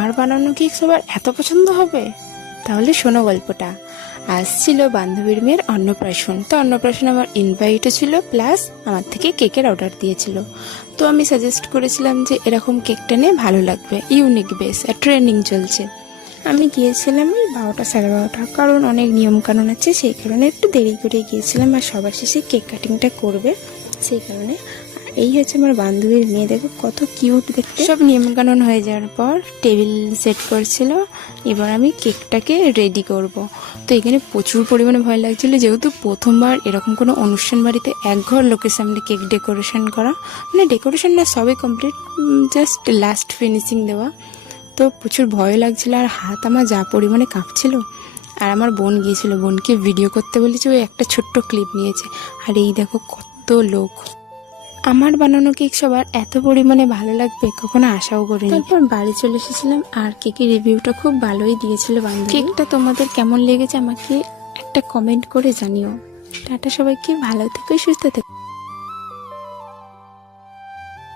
আমার বানানো কেক সবার এত পছন্দ হবে? তাহলে শোনো গল্পটা। আজ ছিল বান্ধবীর মেয়ের অন্নপ্রাশন, তো অন্নপ্রাশন আমার ইনভাইটও ছিল, প্লাস আমার থেকে কেকের অর্ডার দিয়েছিল। তো আমি সাজেস্ট করেছিলাম যে এরকম কেকটা নিয়ে ভালো লাগবে, ইউনিক বেস, আর ট্রেন্ডিং চলছে। আমি গিয়েছিলাম ওই 12টা 12:30, কারণ অনেক নিয়মকানুন আছে, সেই কারণে একটু দেরি করে গিয়েছিলাম। আর সবার শেষে কেক কাটিংটা করবে, সেই কারণে। এই হচ্ছে আমার বান্ধবীর মেয়ে, দেখো কত কিউট দেখতে। সব নিয়মকানুন হয়ে যাওয়ার পর টেবিল সেট করছিল, এবার আমি কেকটাকে রেডি করব। তো এখানে প্রচুর পরিমাণে ভয় লাগছিল, যেহেতু প্রথমবার এরকম কোনো অনুষ্ঠান বাড়িতে একঘর লোকের সামনে কেক ডেকোরেশন করা, মানে ডেকোরেশন না, সবই কমপ্লিট, জাস্ট লাস্ট ফিনিশিং দেওয়া। তো প্রচুর ভয় লাগছিল, আর হাত আমার যা পরিমাণে কাঁপছিল। আর আমার বোন গিয়েছিল, বোনকে ভিডিও করতে বলেছে, ওই একটা ছোট্ট ক্লিপ নিয়েছে। আর এই দেখো কত লোক। আমার বানানো কেক সবার এত পরিমাণে ভালো লাগবে কখনো আশাও করিনি। তারপর বাড়ি চলে এসেছিলাম, আর কেকের রিভিউটা খুব ভালোই দিয়েছিল বান্ধবী। কেকটা তোমাদের কেমন লেগেছে আমাকে একটা কমেন্ট করে জানিও। টাটা সবাইকে, ভালো থেকো, সুস্থ থেকো।